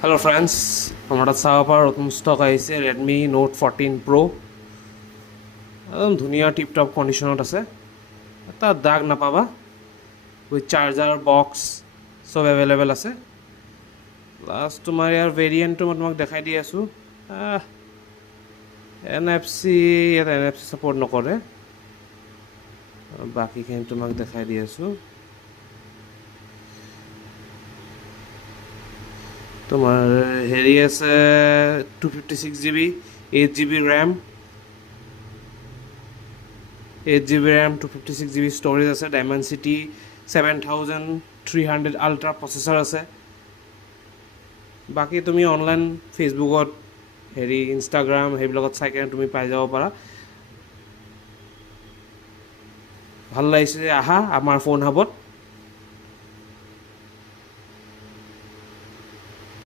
Hello friends, আমৰা চাব পাৰ নতুন ষ্টক আহিছে ৰেডমি নোট 14 প্ৰ' একদম ধুনীয়া টিপটপ কণ্ডিশ্যনত আছে। এটা দাগ নাপাবা। উইথ চাৰ্জাৰ বক্স চব এভেইলেবল আছে। প্লাছ তোমাৰ ইয়াৰ ভেৰিয়েণ্টটো মই তোমাক দেখাই দি আছোঁ। NFC ইয়াত NFC ছাপৰ্ট নকৰে। বাকীখিনি তোমাক দেখাই দি আছোঁ। তোমাৰ হেৰি আছে 256GB 8GB RAM 256GB storage আছে। ডাইমেনচিটি 7300 আল্ট্ৰা প্ৰচেছৰ আছে। বাকী তুমি অনলাইন ফেচবুকত ইনষ্টাগ্ৰাম সেইবিলাকত চাই কিনে তুমি পাই যাব পাৰা। ভাল লাগিছে যে আহা আমাৰ ফোন হাবত।